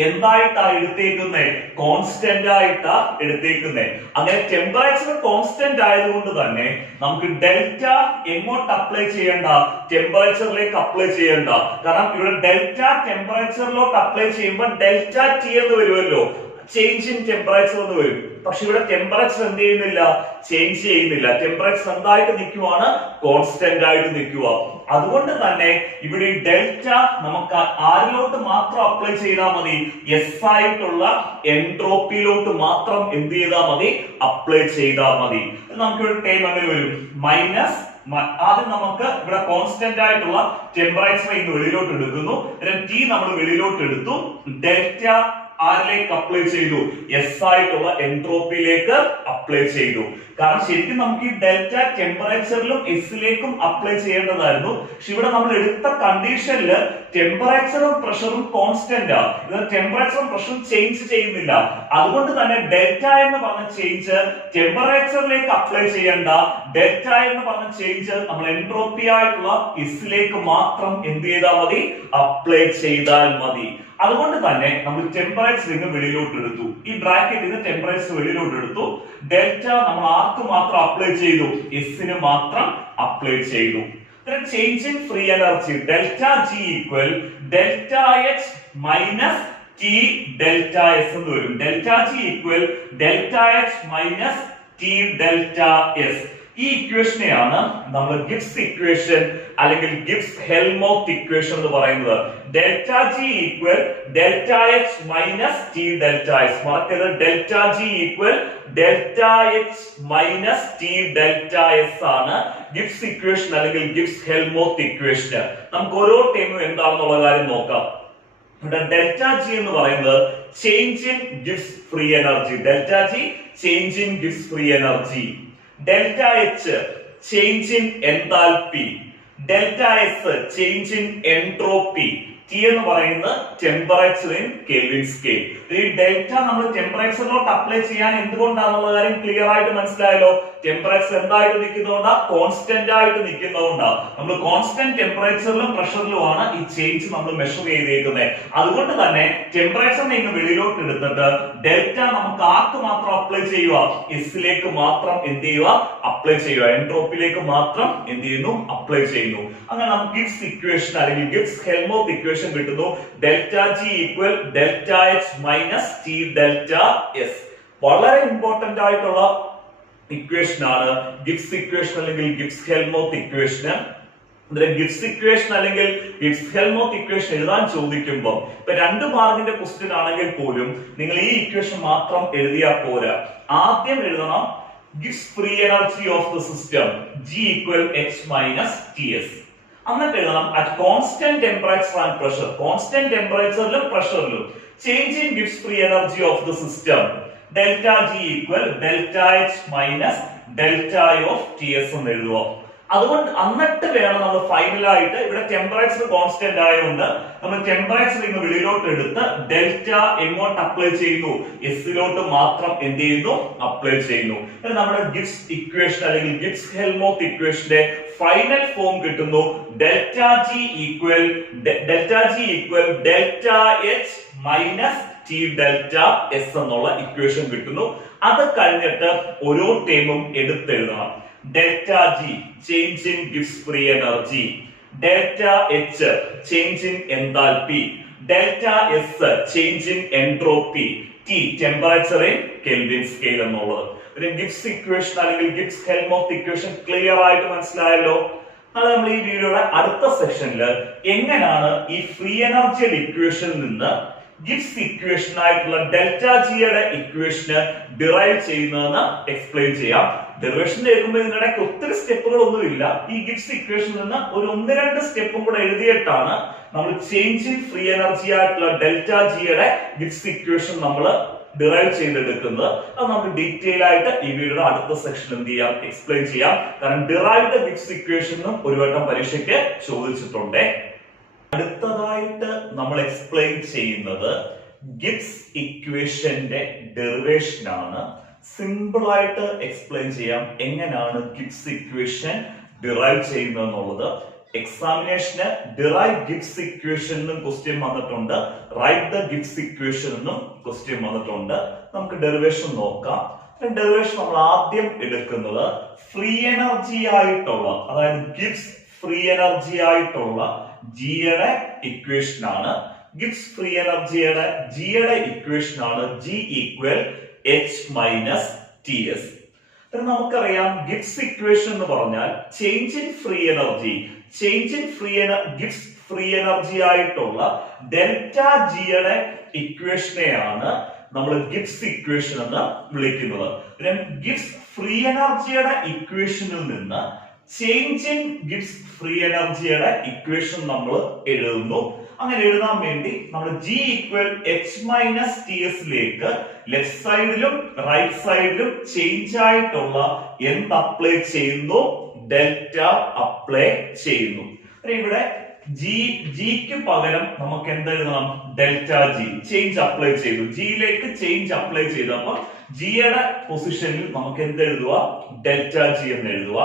എന്തായിട്ടാ എടുത്തേക്കുന്നത്? കോൺസ്റ്റന്റ് ആയിട്ടാ എടുത്തേക്കുന്നത്. അങ്ങനെ ടെമ്പറേച്ചർ കോൺസ്റ്റന്റ് ആയതുകൊണ്ട് തന്നെ നമുക്ക് ഡെൽറ്റ എങ്ങോട്ട് അപ്ലൈ ചെയ്യേണ്ട? ടെമ്പറേച്ചറിലേക്ക് അപ്ലൈ ചെയ്യേണ്ട. കാരണം ഇവിടെ ഡെൽറ്റ ടെമ്പറേച്ചറിലോട്ട് അപ്ലൈ ചെയ്യുമ്പോൾ ഡെൽറ്റ ടി എന്ന് വരുമല്ലോ, ചേഞ്ച് ഇൻ ടെമ്പറേച്ചർ എന്ന് വരും. പക്ഷെ ഇവിടെ ടെമ്പറേച്ചർ എന്ത് ചെയ്യുന്നില്ല? ചേഞ്ച് ചെയ്യുന്നില്ല. ടെമ്പറേച്ചർ എന്തായിട്ട് നിൽക്കുവാണ്? കോൺസ്റ്റന്റ് ആയിട്ട് നിൽക്കുക. അതുകൊണ്ട് തന്നെ ഇവിടെ ഈ ഡെൽറ്റ നമുക്ക് ആരിലോട്ട് മാത്രം അപ്ലൈ ചെയ്താൽ മതി? എസ് ആയിട്ടുള്ള എൻട്രോപ്പിയിലോട്ട് മാത്രം എന്ത് ചെയ്താൽ മതി? അപ്ലൈ ചെയ്താൽ മതി. നമുക്ക് ഇവിടെ ടൈം അങ്ങനെ വരും, മൈനസ് ആദ്യം നമുക്ക് ഇവിടെ കോൺസ്റ്റന്റ് ആയിട്ടുള്ള ടെമ്പറേച്ചർ ഇന്ന് വെളിയിലോട്ട് എടുക്കുന്നു, ടി നമ്മൾ വെളിയിലോട്ട് എടുത്തു, ഡെൽറ്റ ആരിലേക്ക് അപ്ലൈ ചെയ്തു? എസ് ആയിട്ടുള്ള എൻട്രോപ്പിയിലേക്ക് അപ്ലൈ ചെയ്തു. കാരണം ശരിക്കും നമുക്ക് ഈ ഡെൽറ്റ ടെമ്പറേച്ചറിലും എസിലേക്കും അപ്ലൈ ചെയ്യേണ്ടതായിരുന്നു. പക്ഷെ ഇവിടെ നമ്മൾ എടുത്ത കണ്ടീഷനിൽ ടെമ്പറേച്ചറും പ്രഷറും കോൺസ്റ്റന്റ് ആണ്, ഇത് ടെമ്പറേച്ചറും പ്രഷറും ചേഞ്ച് ചെയ്യുന്നില്ല. അതുകൊണ്ട് തന്നെ ഡെൽറ്റ എന്ന് പറഞ്ഞ ചേഞ്ച് ടെമ്പറേച്ചറിലേക്ക് അപ്ലൈ ചെയ്യേണ്ട, ഡെൽറ്റ എന്ന് പറഞ്ഞ ചേഞ്ച് നമ്മൾ എൻട്രോപ്പി ആയിട്ടുള്ള എസിലേക്ക് മാത്രം എന്ത് ചെയ്താൽ മതി? അപ്ലൈ ചെയ്താൽ മതി. അതുകൊണ്ട് തന്നെ നമ്മൾ ടെമ്പറേച്ചർ ഇന്ന് വെളിയിലോട്ട് എടുത്തു, ഈ ബ്രാക്കറ്റിൽ നിന്ന് ടെമ്പറേച്ചർ വെളിയിലോട്ട് എടുത്തു. ഡെൽറ്റ നമ്മൾ ആർക്ക് മാത്രം അപ്ലൈ ചെയ്തു? എസിന് മാത്രം അപ്ലൈ ചെയ്തു. Change in free energy delta G equal delta H minus T delta S എന്ന് വരും. Delta G equal delta H minus T delta S. ഈ ഇക്വേഷനെയാണ് നമ്മൾ ഗിബ്സ് ഇക്വേഷൻ അല്ലെങ്കിൽ ഗിബ്സ് ഹെൽമോത്ത് ഇക്വേഷൻ എന്ന് പറയുന്നത്. Delta G equal delta H minus T delta S. മറക്കരുത്, delta G equal delta H minus T delta S ആണ് Gibbs equation അല്ലെങ്കിൽ Gibbs Helmholtz equation. നമുക്ക് ഓരോ ടൈമും എന്താണെന്നുള്ള കാര്യം നോക്കാം. ഇവിടെ ഡെൽറ്റ ജി എന്ന് പറയുന്നത് change in Gibbs free energy. Delta G change in Gibbs free energy. Delta H change in enthalpy. Delta S change in entropy. T എന്ന് പറയുന്നത് ടെമ്പറേച്ചർ ഇൻ കെൽവിൻ സ്കെയിൽ. ഈ ഡെൽറ്റ നമ്മൾ ടെമ്പറേച്ചറിലോട്ട് അപ്ലൈ ചെയ്യാൻ എന്തുകൊണ്ടാണെന്നുള്ള കാര്യം clear ആയിട്ട് മനസ്സിലായല്ലോ. ടെമ്പറേച്ചർ എന്തായിട്ട് നിൽക്കുന്നതുകൊണ്ടാ? Constant ആയിട്ട് നിൽക്കുന്നതുകൊണ്ടാ. നമ്മൾ കോൺസ്റ്റന്റ് ടെമ്പറേച്ചറിലും പ്രഷറിലുമാണ് ഈ ചേഞ്ച് നമ്മൾ മെഷർ ചെയ്തേക്കുന്നത്. അതുകൊണ്ട് തന്നെ ടെമ്പറേച്ചറിനെ ഇന്ന് വെളിയിലോട്ട് എടുത്തിട്ട് ഡെൽറ്റ നമുക്ക് ആർക്ക് മാത്രം അപ്ലൈ ചെയ്യുക? എസിലേക്ക് മാത്രം എന്ത് ചെയ്യുക? അപ്ലൈ ചെയ്യുക. എൻട്രോപ്പിയിലേക്ക് മാത്രം എന്ത് ചെയ്യുന്നു? അപ്ലൈ ചെയ്യുന്നു. അങ്ങനെ നമുക്ക് ഗിബ്സ് ഇക്വേഷൻ അല്ലെങ്കിൽ ഗിബ്സ് ഹെൽമോത്ത് ഇക്വേഷൻ കിട്ടുന്നു. Delta G equal delta H minus T delta S. വളരെ ഇമ്പോർട്ടന്റ് ആയിട്ടുള്ള ഇക്വേഷൻ ആണ് ഗിബ്സ് ഇക്വേഷൻ അല്ലെങ്കിൽ Gibbs Helmholtz equation. Gibbs equation അല്ലെങ്കിൽ ഗിബ്സ് ഹെൽമോത്ത് ഇക്വേഷൻ എഴുതാൻ ചോദിക്കുമ്പോൾ ഇപ്പൊ 2 മാർക്കിന്റെ ക്വസ്റ്റ്യൻ ആണെങ്കിൽ പോലും നിങ്ങൾ ഈ ഇക്വേഷൻ മാത്രം എഴുതിയാൽ പോരാ. ആദ്യം എഴുതണം Gibbs free energy of the system G equal H minus T S. എന്നിട്ട് എഴുതണം at constant temperature and pressure. Constant ടെമ്പറേച്ചറിലും പ്രഷറിലും change in Gibbs free energy of the system delta G equal delta H minus delta of T S എന്ന് എഴുതുക. അതുകൊണ്ട് എന്നിട്ട് വേണം നമ്മൾ ഫൈനലായിട്ട് ഇവിടെ ടെമ്പറേച്ചർ കോൺസ്റ്റന്റ് ആയതുകൊണ്ട് നമ്മൾ ടെമ്പറേച്ചർ ഇന്ന് വെളിയിലോട്ട് എടുത്ത് ഡെൽറ്റ എങ്ങോട്ട് അപ്ലൈ ചെയ്യുന്നു? എസിലോട്ട് മാത്രം എന്ത് ചെയ്യുന്നു? അപ്ലൈ ചെയ്യുന്നു. നമ്മുടെ ഗിബ്സ് ഇക്വേഷൻ അല്ലെങ്കിൽ ഗിബ്സ് ഹെൽമോത്ത് ഇക്വേഷന്റെ ഫൈനൽ ഫോം കിട്ടുന്നു. Delta G equal delta H minus T delta S എന്നുള്ള ഇക്വേഷൻ കിട്ടുന്നു. അത് കഴിഞ്ഞിട്ട് ഓരോ ടേമും എടുത്തെഴുതണം. Delta G change in Gibbs free energy, delta H change in enthalpy, delta S change in entropy, T temperature in Kelvin scale എന്നുള്ളത്. ഒരു Gibbs equation അല്ലെങ്കിൽ ഗിബ്സ് ഹെൽമോത്ത് ഇക്വേഷൻ ക്ലിയർ ആയിട്ട് മനസ്സിലായല്ലോ. അത് നമ്മൾ ഈ വീഡിയോയുടെ അടുത്ത സെഷനിൽ എങ്ങനെയാണ് ഈ ഫ്രീ എനർജിയുടെ ഇക്വേഷനിൽ നിന്ന് ഗിബ്സ് ഇക്വേഷൻ ആയിട്ടുള്ള ഡെൽറ്റ ജിയുടെ ഇക്വേഷന് ഡിറൈവ് ചെയ്യുന്നതെന്ന് എക്സ്പ്ലെയിൻ ചെയ്യാം. ഡെറിവേഷൻ കേൾക്കുമ്പോൾ ഇതിനിടയ്ക്ക് ഒത്തിരി സ്റ്റെപ്പുകളൊന്നുമില്ല. ഈ ഗിബ്സ് ഇക്വേഷനിൽ നിന്ന് ഒരു 1-2 സ്റ്റെപ്പും കൂടെ എഴുതിയിട്ടാണ് നമ്മൾ ചേഞ്ച് ഇൻ ഫ്രീ എനർജി ആയിട്ടുള്ള ഡെൽറ്റ ജിയുടെ ഗിബ്സ് ഇക്വേഷൻ നമ്മൾ ഡിറൈവ് ചെയ്തെടുക്കുന്നത്. അത് നമുക്ക് ഡീറ്റെയിൽ ആയിട്ട് ഈ വീഡിയോയുടെ അടുത്ത സെക്ഷൻ എന്ത് ചെയ്യാം, എക്സ്പ്ലെയിൻ ചെയ്യാം. കാരണം ഡിറൈവ്ഡ് ഗിബ്സ് ഇക്വേഷനും ഒരു വട്ടം പരീക്ഷയ്ക്ക് ചോദിച്ചിട്ടുണ്ട്. അടുത്തതായിട്ട് നമ്മൾ എക്സ്പ്ലെയിൻ ചെയ്യുന്നത് ഗിബ്സ് ഇക്വേഷന്റെ ഡെറിവേഷൻ ആണ്. സിമ്പിൾ ആയിട്ട് എക്സ്പ്ലെയിൻ ചെയ്യാം എങ്ങനെയാണ് ഗിബ്സ് ഇക്വേഷൻ ഡിറൈവ് ചെയ്യുന്നത് എന്നുള്ളത്. എക്സാമിനേഷന് ഡിറൈവ് ഗിബ്സ് ഇക്വേഷൻ എന്നും ക്വസ്റ്റ്യൻ വന്നിട്ടുണ്ട്, റൈറ്റ് ദ ഗിബ്സ് ഇക്വേഷൻ എന്നും ക്വസ്റ്റ്യൻ വന്നിട്ടുണ്ട്. നമുക്ക് ഡെറിവേഷൻ നോക്കാം. ഡെറിവേഷൻ നമ്മൾ ആദ്യം എടുക്കുന്നത് ഫ്രീ എനർജി ആയിട്ടുള്ള, അതായത് ഗിബ്സ് ഫ്രീ എനർജി ആയിട്ടുള്ള ജിയുടെ ഇക്വേഷൻ ആണ്. ഗിബ്സ് ഫ്രീ എനർജിയുടെ ജിയുടെ ഇക്വേഷൻ ആണ് G equal H minus T S. നമുക്കറിയാം ഗിബ്സ് ഇക്വേഷൻ എന്ന് പറഞ്ഞാൽ change in free energy, Gibbs free energy ആയിട്ടുള്ള ഡെൽറ്റ ജിയുടെ ഇക്വേഷനെയാണ് നമ്മൾ ഗിബ്സ് ഇക്വേഷൻ എന്ന് വിളിക്കുന്നത്. ഗിബ്സ് ഫ്രീ എനർജിയുടെ ഇക്വേഷനിൽ നിന്ന് ചേഞ്ച് ഇൻ ഗിബ്സ് ഫ്രീ എനർജിയുടെ ഇക്വേഷൻ നമ്മൾ എഴുതുന്നു. അങ്ങനെ എഴുതാൻ വേണ്ടി നമ്മൾ G equal H minus T എസിലേക്ക് ലെഫ്റ്റ് സൈഡിലും റൈറ്റ് സൈഡിലും ചേഞ്ച് ആയിട്ടുള്ള എന്ത് അപ്ലൈ ചെയ്യുന്നു, ഡെൽറ്റ അപ്ലൈ ചെയ്യുന്നു. ഇവിടെ ജിക്ക് പകരം നമുക്ക് എന്തെഴുതണം, ഡെൽറ്റ ജി. ചേഞ്ച് അപ്ലൈ ചെയ്തു, ജിയിലേക്ക് ചേഞ്ച് അപ്ലൈ ചെയ്തു. അപ്പൊ ജിയുടെ പൊസിഷനിൽ നമുക്ക് എന്തെഴുതുക, ഡെൽറ്റ ജി എന്ന് എഴുതുക.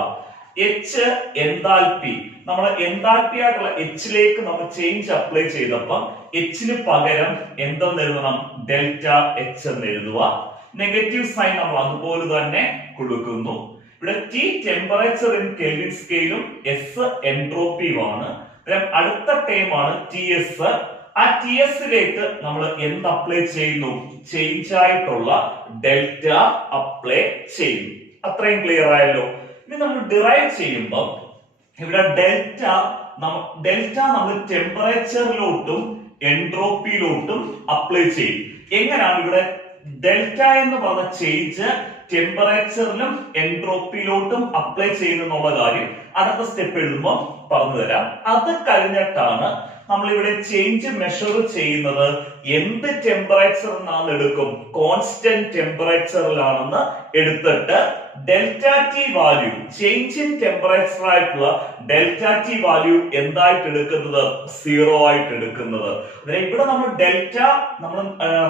എച്ച് എൻതാൽപി, നമ്മൾ എൻതാൽപി ആയിട്ടുള്ള എച്ചിലേക്ക് നമ്മൾ ചേഞ്ച് അപ്ലൈ ചെയ്തപ്പോ എച്ചിന് പകരം എന്തെന്ന് എഴുതണം, ഡെൽറ്റ എച്ച് എന്ന് എഴുതുക. നെഗറ്റീവ് സൈൻ നമ്മൾ അതുപോലെ തന്നെ കൊടുക്കുന്നു. ഇവിടെ ടി ടെമ്പറേച്ചർ ഇൻ കെൽവിൻ സ്കെയിലും എസ് എൻട്രോപ്പിയുമാണ്. അടുത്ത ടൈം ആണ് ടി എസ്. ആ ടി എസിലേക്ക് നമ്മൾ എന്ത് അപ്ലൈ ചെയ്യുന്നു, ചേഞ്ച് ആയിട്ടുള്ള ഡെൽറ്റ അപ്ലൈ ചെയ്യുന്നു. അത്രയും ക്ലിയർ ആയല്ലോ. ഇനി നമ്മൾ ഡിറൈവ് ചെയ്യുമ്പോൾ ഇവിടെ ഡെൽറ്റ നമ്മൾ ടെമ്പറേച്ചറിലോട്ടും എൻട്രോപ്പിയിലോട്ടും അപ്ലൈ ചെയ്യും. എങ്ങനെയാണ് ഇവിടെ ഡെൽറ്റ എന്ന് പറഞ്ഞ ചേഞ്ച് ടെമ്പറേച്ചറിലും എൻട്രോപ്പിയിലോട്ടും അപ്ലൈ ചെയ്യുന്നുള്ള കാര്യം അടുത്ത സ്റ്റെപ്പ് എഴുതുമ്പോൾ പറഞ്ഞു തരാം. അത് കഴിഞ്ഞിട്ടാണ് നമ്മൾ ഇവിടെ ചേഞ്ച് മെഷർ ചെയ്യുന്നത് എന്ത് ടെമ്പറേച്ചറിനാണ് എടുക്കും, കോൺസ്റ്റന്റ് ടെമ്പറേച്ചറിലാണെന്ന് എടുത്തിട്ട് delta T value, change in temperature ആയിട്ടുള്ള ഡെൽറ്റ ടി വാല്യൂ എന്തായിട്ട് എടുക്കുന്നത്, 0 ആയിട്ട് എടുക്കുന്നത്. ഇവിടെ നമ്മൾ ഡെൽറ്റ നമ്മൾ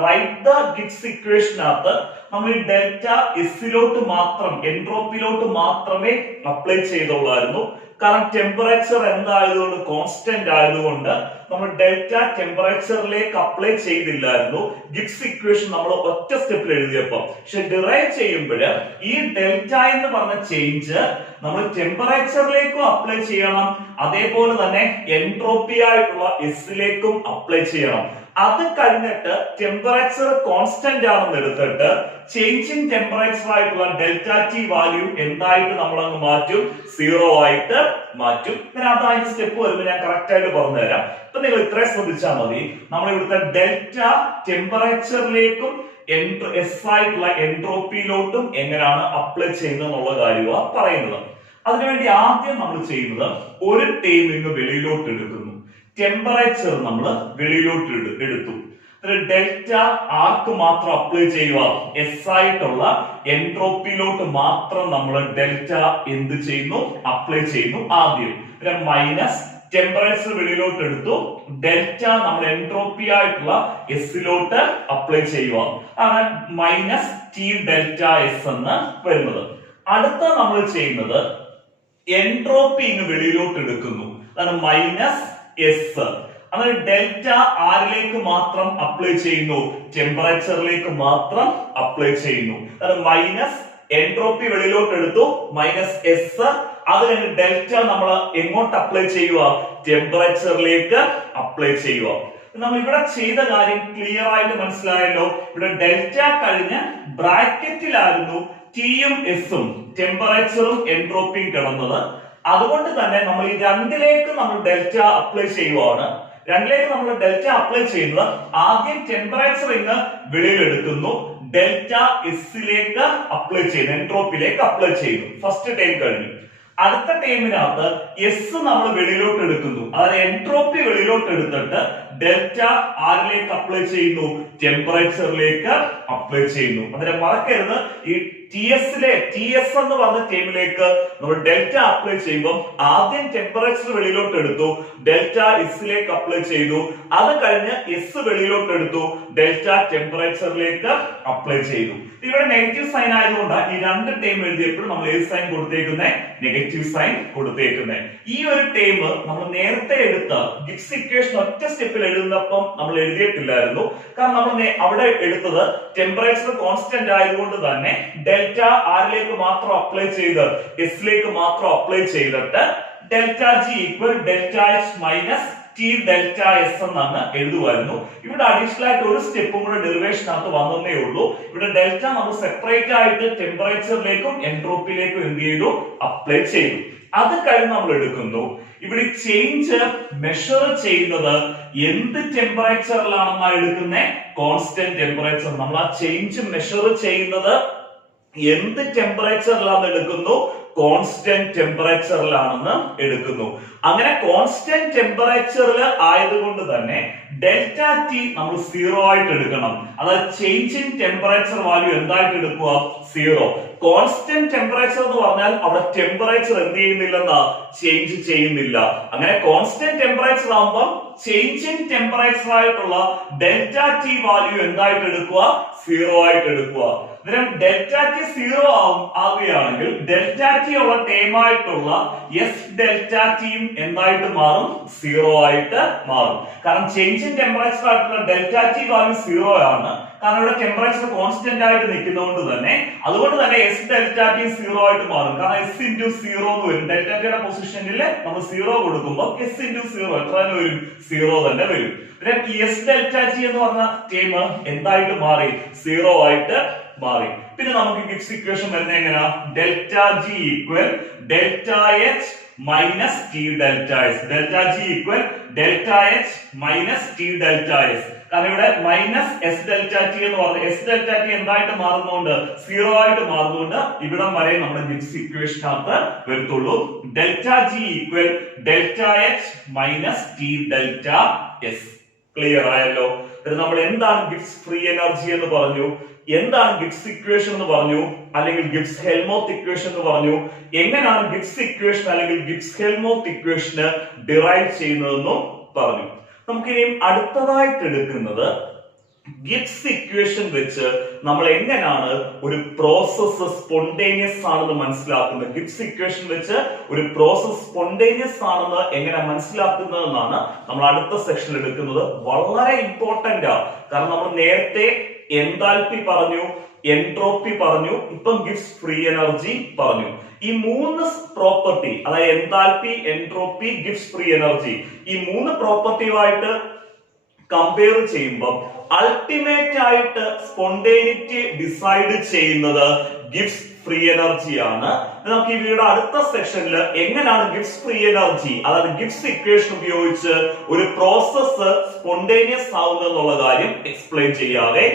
റൈറ്റ് ദ ഗിബ്സ് ഇക്വേഷനകത്ത് നമ്മൾ ഈ ഡെൽറ്റ എസിലോട്ട് മാത്രം, എൻട്രോപ്പിയിലോട്ട് മാത്രമേ അപ്ലൈ ചെയ്തുള്ളായിരുന്നു. കാരണം ടെമ്പറേച്ചർ എന്തായതുകൊണ്ട്, കോൺസ്റ്റന്റ് ആയതുകൊണ്ട് നമ്മൾ ഡെൽറ്റ ടെമ്പറേച്ചറിലേക്ക് അപ്ലൈ ചെയ്തില്ലായിരുന്നു ഗിബ്സ് ഇക്വേഷൻ നമ്മൾ ഒറ്റ സ്റ്റെപ്പിൽ എഴുതിയപ്പോ. പക്ഷെ ഡിറൈവ് ചെയ്യുമ്പോൾ ഈ ഡെൽറ്റ എന്ന് പറഞ്ഞ ചേഞ്ച് നമ്മൾ ടെമ്പറേച്ചറിലേക്കും അപ്ലൈ ചെയ്യണം, അതേപോലെ തന്നെ എൻട്രോപ്പി ആയിട്ടുള്ള എസിലേക്കും അപ്ലൈ ചെയ്യണം. അത് കഴിഞ്ഞിട്ട് ടെമ്പറേച്ചർ കോൺസ്റ്റന്റ് ആണെന്ന് എടുത്തിട്ട് ചേഞ്ച് ഇൻ ടെമ്പറേച്ചർ ആയിട്ടുള്ള ഡെൽറ്റ ടി വാല്യൂ എന്തായിട്ട് നമ്മൾ അങ്ങ് മാറ്റും, 0 ആയിട്ട് മാറ്റും. അതായത് സ്റ്റെപ്പ് വരുമ്പോൾ ഞാൻ കറക്റ്റ് ആയിട്ട് പറഞ്ഞുതരാം. ഇപ്പൊ നിങ്ങൾ ഇത്രയും ശ്രദ്ധിച്ചാൽ മതി. നമ്മൾ ഇവിടുത്തെ ഡെൽറ്റ ടെമ്പറേച്ചറിലേക്കും എസ് ആയിട്ടുള്ള എൻട്രോപ്പിയിലോട്ടും എങ്ങനെയാണ് അപ്ലൈ ചെയ്യുന്നത് എന്നുള്ള കാര്യമാണ് പറയുന്നത്. അതിനുവേണ്ടി ആദ്യം നമ്മൾ ചെയ്യുന്നത് ഒരു ടേം ഇങ്ങ് വെളിയിലോട്ട് എടുക്കുന്നു. ടെമ്പറേച്ചർ നമ്മൾ വെളിയിലോട്ട് എടുത്തു. ഡെൽറ്റ ആർക്ക് മാത്രം അപ്ലൈ ചെയ്യുക, എസ് ആയിട്ടുള്ള എൻട്രോപ്പിയിലോട്ട് മാത്രം നമ്മൾ ഡെൽറ്റ എന്ത് ചെയ്യുന്നു, അപ്ലൈ ചെയ്യുന്നു. ആദ്യം മൈനസ് ടെമ്പറേച്ചർ വെളിയിലോട്ട് എടുത്തു, ഡെൽറ്റ നമ്മൾ എൻട്രോപ്പി ആയിട്ടുള്ള എസിലോട്ട് അപ്ലൈ ചെയ്യുക. ആണ് മൈനസ് ടി ഡെൽറ്റ എസ് എന്ന് വരുന്നത്. അടുത്ത നമ്മൾ ചെയ്യുന്നത് എൻട്രോപ്പി ഇങ്ങ് വെളിയിലോട്ട് എടുക്കുന്നു. അതാണ് മൈനസ് എസ്. അതായത് ഡെൽറ്റ ആരിലേക്ക് മാത്രം അപ്ലൈ ചെയ്യുന്നു, ടെമ്പറേച്ചറിലേക്ക് മാത്രം അപ്ലൈ ചെയ്യുന്നു. അതായത് മൈനസ് എൻട്രോപ്പി വെളിയിലോട്ട് എടുത്തു, മൈനസ് എസ്. അത് കഴിഞ്ഞ് ഡെൽറ്റ നമ്മൾ എങ്ങോട്ട് അപ്ലൈ ചെയ്യുക, ടെമ്പറേച്ചറിലേക്ക് അപ്ലൈ ചെയ്യുക. നമ്മൾ ഇവിടെ ചെയ്ത കാര്യം ക്ലിയർ ആയിട്ട് മനസ്സിലായല്ലോ. ഇവിടെ ഡെൽറ്റ കഴിഞ്ഞ് ബ്രാക്കറ്റിലായിരുന്നു ടിയും എസും, ടെമ്പറേച്ചറും എൻട്രോപ്പിയും കിടന്നത്. അതുകൊണ്ട് തന്നെ നമ്മൾ ഈ രണ്ടിലേക്ക് നമ്മൾ ഡെൽറ്റ അപ്ലൈ ചെയ്യുവാണ്. രണ്ടിലേക്ക് നമ്മൾ ഡെൽറ്റ അപ്ലൈ ചെയ്യുന്നത് ആദ്യം ടെമ്പറേച്ചർ ഇങ്ങ് വെളിയിൽ എടുക്കുന്നു, ഡെൽറ്റ എസിലേക്ക് അപ്ലൈ ചെയ്യുന്നു, എൻട്രോപ്പിയിലേക്ക് അപ്ലൈ ചെയ്യുന്നു. ഫസ്റ്റ് ടൈം കഴിഞ്ഞു. അടുത്ത ടൈമിനകത്ത് എസ് നമ്മൾ വെളിയിലോട്ട് എടുക്കുന്നു, അതായത് എൻട്രോപ്പി വെളിയിലോട്ട് എടുത്തിട്ട് ഡെൽറ്റ ആരിലേക്ക് അപ്ലൈ ചെയ്യുന്നു, ടെമ്പറേച്ചറിലേക്ക് അപ്ലൈ ചെയ്യുന്നു. അതിനെ മറക്കരുത്, ഈ ടി എസ് എന്ന് പറഞ്ഞ ടൈമിലേക്ക് നമ്മൾ ഡെൽറ്റ അപ്ലൈ ചെയ്യുമ്പോൾ ആദ്യം ടെമ്പറേച്ചർ വെളിയിലോട്ട് എടുത്തു, ഡെൽറ്റ എസിലേക്ക് അപ്ലൈ ചെയ്തു, അത് കഴിഞ്ഞ് എസ് വെളിയിലോട്ട് എടുത്തു, ഡെൽറ്റ ടെമ്പറേച്ചറിലേക്ക് അപ്ലൈ ചെയ്തു. ഇവിടെ നെഗറ്റീവ് സൈൻ ആയതുകൊണ്ട് ഈ രണ്ട് ടൈം എഴുതിയപ്പോൾ നമ്മൾ ഏത് സൈൻ കൊടുത്തേക്കുന്നത്, നെഗറ്റീവ് സൈൻ കൊടുത്തേക്കുന്നത്. ഈ ഒരു ടൈം നമ്മൾ നേരത്തെ എടുത്ത ഗിബ്സ് ഇക്വേഷൻ ഒറ്റ സ്റ്റെപ്പിൽ എഴുതുന്നപ്പം നമ്മൾ എഴുതിയിട്ടില്ലായിരുന്നു. കാരണം നമ്മൾ അവിടെ എടുത്തത് ടെമ്പറേച്ചർ കോൺസ്റ്റന്റ് ആയതുകൊണ്ട് തന്നെ ഡെൽറ്റ ആരിലേക്ക് മാത്രം അപ്ലൈ ചെയ്ത് എസിലേക്ക് മാത്രം അപ്ലൈ ചെയ്തിട്ട് delta G equal delta H minus T delta S എന്നാണ് എഴുതുമായിരുന്നു. ഇവിടെ അഡീഷണൽ ആയിട്ട് ഒരു സ്റ്റെപ്പും കൂടെ ഡെറിവേഷനകത്ത് വന്നേ ഉള്ളൂ. ഇവിടെ ഡെൽറ്റ നമ്മൾ സെപ്പറേറ്റ് ആയിട്ട് ടെമ്പറേച്ചറിലേക്കും എൻട്രോപ്പിയിലേക്കും എന്ത് ചെയ്തു, അപ്ലൈ ചെയ്തു. അത് കഴിഞ്ഞ് നമ്മൾ എടുക്കുന്നു, ഇവിടെ ചേഞ്ച് മെഷർ ചെയ്യുന്നത് എന്ത് ടെമ്പറേച്ചറിലാണെന്നാണ് എടുക്കുന്നത്, കോൺസ്റ്റന്റ് ടെമ്പറേച്ചർ. നമ്മൾ ആ ചേഞ്ച് മെഷർ ചെയ്യുന്നത് എന്ത് ടെമ്പറേച്ചറിലാണെന്ന് എടുക്കുന്നു, കോൺസ്റ്റന്റ് ടെമ്പറേച്ചറിലാണെന്ന് എടുക്കുന്നു. അങ്ങനെ കോൺസ്റ്റന്റ് ടെമ്പറേച്ചറിൽ ആയതുകൊണ്ട് തന്നെ ഡെൽറ്റ ടി നമ്മൾ 0 ആയിട്ട് എടുക്കണം. അതായത് ചേഞ്ച് ഇൻ ടെമ്പറേച്ചർ വാല്യൂ എന്തായിട്ട് എടുക്കുക, 0. കോൺസ്റ്റന്റ് ടെമ്പറേച്ചർ എന്ന് പറഞ്ഞാൽ അവിടെ ടെമ്പറേച്ചർ എന്ത് ചെയ്യുന്നില്ലെന്നാ, ചേഞ്ച് ചെയ്യുന്നില്ല. അങ്ങനെ കോൺസ്റ്റന്റ് ടെമ്പറേച്ചർ ആകുമ്പോൾ ചേഞ്ച് ഇൻ ടെമ്പറേച്ചർ ആയിട്ടുള്ള ഡെൽറ്റ ടി വാല്യൂ എന്തായിട്ട് എടുക്കുക, 0 ആയിട്ട് എടുക്കുക. അന്നേരം ഡെൽറ്റ ടി 0 ആവുകയാണെങ്കിൽ ഡെൽറ്റ ടി ഉള്ള ടൈം ആയിട്ടുള്ള എസ് ഡെൽറ്റ ടിയും എന്തായിട്ട് മാറും, 0 ആയിട്ട് മാറും. കാരണം ചേഞ്ച് ഇൻ ടെമ്പറേച്ചർ ആയിട്ടുള്ള ഡെൽറ്റ ടി വാല്യൂ 0 ആണ്. കാരണം ഇവിടെ ടെമ്പറേച്ചർ കോൺസ്റ്റന്റ് ആയിട്ട് നിൽക്കുന്നതുകൊണ്ട് തന്നെ അതുകൊണ്ട് തന്നെ എസ് ഡെൽറ്റ ടി 0 ആയിട്ട് മാറും. കാരണം എസ് ഇൻറ്റു 0 എന്ന് വരും. ഡെൽറ്റ ടിയുടെ പൊസിഷനിൽ നമ്മൾ 0 കൊടുക്കുമ്പോൾ എസ് ഇൻറ്റു 0 എത്ര തന്നെ വരും, 0 തന്നെ വരും. ഈ എസ് ഡെൽറ്റ ടി എന്ന് പറഞ്ഞ ടൈം എന്തായിട്ട് മാറി, 0 ആയിട്ട് മാറി. പിന്നെ നമുക്ക് ഗിബ്സ് ഇക്വേഷൻ വരുന്നത് എങ്ങനെയാ, delta G equal delta H minus T delta S. Delta G equal delta H minus T delta S. കാരണം ഇവിടെ മൈനസ് എസ് ഡെൽറ്റ ടി എന്ന് പറഞ്ഞാൽ എസ് ഡെൽറ്റ ടി എന്തായിട്ട് മാറുന്നുണ്ട്, 0 ആയിട്ട് മാറുന്നുണ്ട്. ഇവിടം വരെ നമ്മുടെ ഗിബ്സ് ഇക്വേഷനകത്ത് വരത്തുള്ളൂ. Delta G equal delta H minus T delta S. Clear ആയല്ലോ? നമ്മൾ എന്താണ് ഗിബ്സ് ഫ്രീ എനർജി എന്ന് പറഞ്ഞു, എന്താണ് ഗിബ്സ് ഇക്വേഷൻ എന്ന് പറഞ്ഞു, അല്ലെങ്കിൽ ഗിബ്സ് ഹെൽമോത്ത് ഇക്വേഷൻ എന്ന് പറഞ്ഞു. എങ്ങനെയാണ് ഗിബ്സ് ഇക്വേഷൻ അല്ലെങ്കിൽ ഗിബ്സ് ഹെൽമോത്ത് ഇക്വേഷന് ഡിറൈവ് ചെയ്യുന്നതെന്നും പറഞ്ഞു. നമുക്കിനിയും അടുത്തതായിട്ട് എടുക്കുന്നത് ഗിബ്സ് ഇക്വേഷൻ വെച്ച് നമ്മൾ എങ്ങനെയാണ് ഒരു പ്രോസസ് സ്പോണ്ടേനിയസ് ആണെന്ന് മനസ്സിലാക്കുന്നത്. ഗിബ്സ് ഇക്വേഷൻ വെച്ച് ഒരു പ്രോസസ് സ്പോണ്ടേനിയസ് ആണെന്ന് എങ്ങനെ മനസ്സിലാക്കുന്നതെന്നാണ് നമ്മൾ അടുത്ത സെക്ഷനിൽ എടുക്കുന്നത്. വളരെ ഇമ്പോർട്ടന്റ് ആണ്. കാരണം നമ്മൾ നേരത്തെ എൻതാൽപ്പി പറഞ്ഞു, എൻട്രോപ്പി പറഞ്ഞു, ഇപ്പം ഗിബ്സ് ഫ്രീ എനർജി പറഞ്ഞു. ഈ മൂന്ന് പ്രോപ്പർട്ടി, അതായത് enthalpy, entropy, Gibbs free energy, ഈ മൂന്ന് പ്രോപ്പർട്ടിയുമായിട്ട് കമ്പയർ ചെയ്യുമ്പോൾ അൾട്ടിമേറ്റ് ആയിട്ട് സ്പോണ്ടേനിറ്റി ഡിസൈഡ് ചെയ്യുന്നത് ഗിബ്സ് ഫ്രീ എനർജി ആണ്. നമുക്ക് ഈ വീഡിയോ അടുത്ത സെക്ഷനിൽ എങ്ങനെയാണ് ഗിബ്സ് ഫ്രീ എനർജി, അതായത് ഗിബ്സ് ഇക്വേഷൻ ഉപയോഗിച്ച് ഒരു പ്രോസസ് സ്പോണ്ടേനിയസ് ആവുന്നത് എന്നുള്ള കാര്യം എക്സ്പ്ലെയിൻ ചെയ്യാതെ